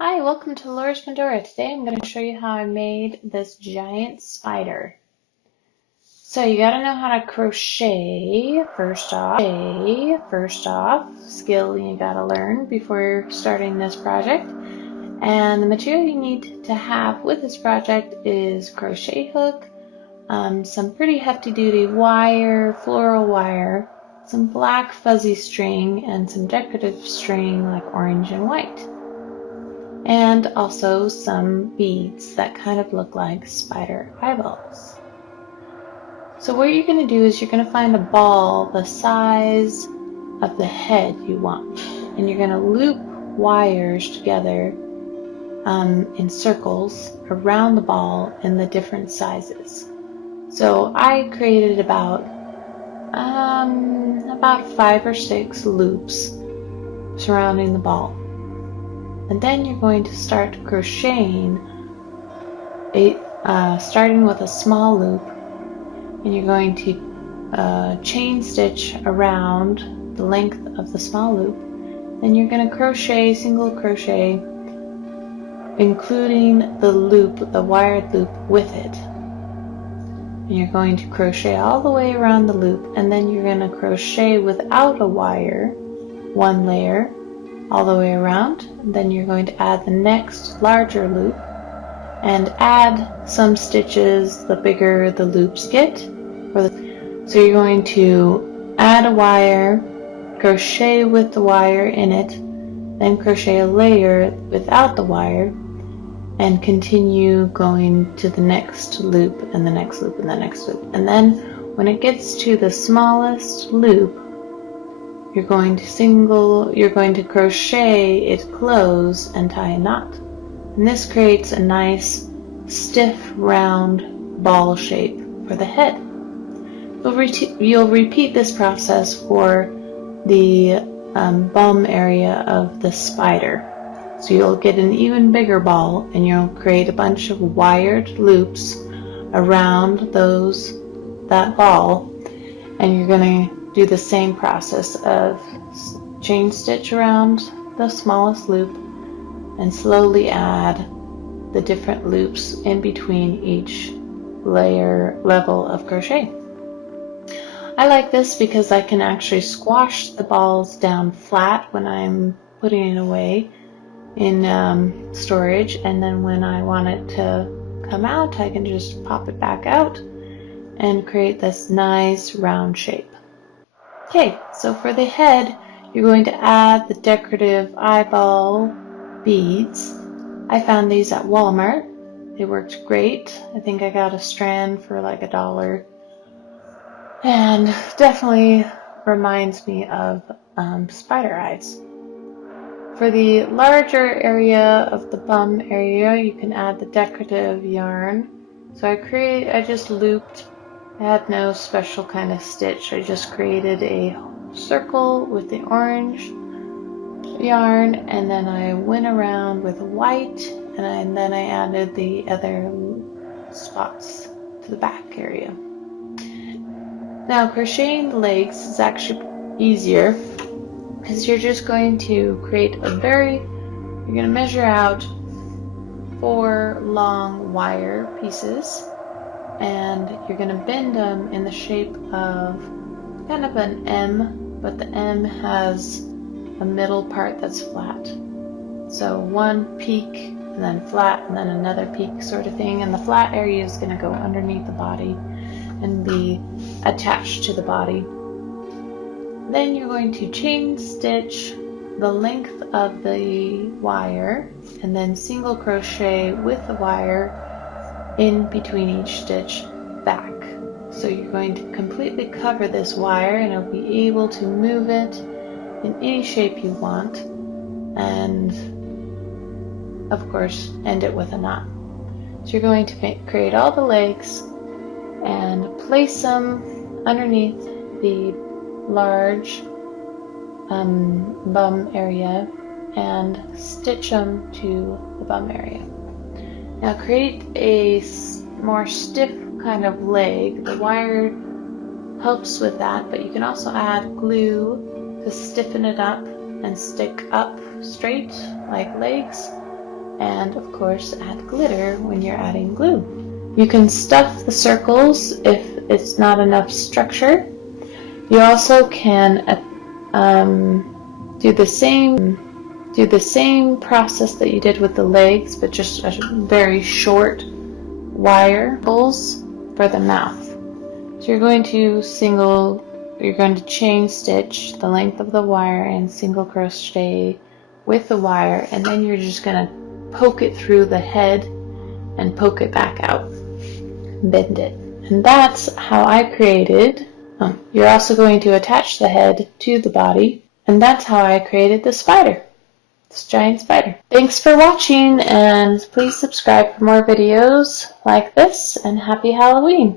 Hi, welcome to laurasfundora. Today I'm going to show you how I made this giant spider. So you got to know how to crochet first off. Skill you got to learn before starting this project. And the material you need to have with this project is crochet hook, some pretty hefty duty wire, floral wire, some black fuzzy string, and some decorative string like orange and white. And also some beads that kind of look like spider eyeballs. So what you're going to do is you're going to find a ball the size of the head you want, and you're going to loop wires together in circles around the ball in the different sizes. So I created about 5 or 6 loops surrounding the ball. And then you're going to start crocheting, starting with a small loop, and you're going to chain stitch around the length of the small loop. Then you're going to crochet, single crochet, including the loop, the wired loop with it. And you're going to crochet all the way around the loop, and then you're going to crochet without a wire, one layer, all the way around. And then you're going to add the next larger loop and add some stitches the bigger the loops get. So you're going to add a wire, crochet with the wire in it, then crochet a layer without the wire, and continue going to the next loop and the next loop and the next loop. And then when it gets to the smallest loop, you're going to crochet it close and tie a knot. And this creates a nice stiff round ball shape for the head. You'll repeat this process for the bum area of the spider. So you'll get an even bigger ball, and you'll create a bunch of wired loops around that ball, and you're going to do the same process of chain stitch around the smallest loop and slowly add the different loops in between each level of crochet. I like this because I can actually squash the balls down flat when I'm putting it away in storage, and then when I want it to come out, I can just pop it back out and create this nice round shape. Okay, so for the head, you're going to add the decorative eyeball beads. I found these at Walmart. They worked great. I think I got a strand for like $1. And definitely reminds me of spider eyes. For the larger area of the bum area, you can add the decorative yarn. So I just looped. I had no special kind of stitch. I just created a circle with the orange yarn, and then I went around with white, and then I added the other spots to the back area. Now crocheting the legs is actually easier, because you're just going to create you're going to measure out 4 long wire pieces, and you're going to bend them in the shape of kind of an M, but the M has a middle part that's flat. So one peak and then flat and then another peak sort of thing, and the flat area is going to go underneath the body and be attached to the body. Then you're going to chain stitch the length of the wire and then single crochet with the wire in between each stitch back. So you're going to completely cover this wire, and you'll be able to move it in any shape you want, and of course end it with a knot. So you're going to create all the legs and place them underneath the large bum area and stitch them to the bum area. Now create a more stiff kind of leg. The wire helps with that, but you can also add glue to stiffen it up and stick up straight like legs. and of course add glitter when you're adding glue. You can stuff the circles if it's not enough structure. You also can do the same process that you did with the legs, but just a very short wire pulls for the mouth. So you're going to chain stitch the length of the wire and single crochet with the wire, and then you're just going to poke it through the head and poke it back out, bend it. And that's how I created, you're also going to attach the head to the body, and that's how I created the spider, this giant spider. Thanks for watching, and please subscribe for more videos like this, and happy Halloween!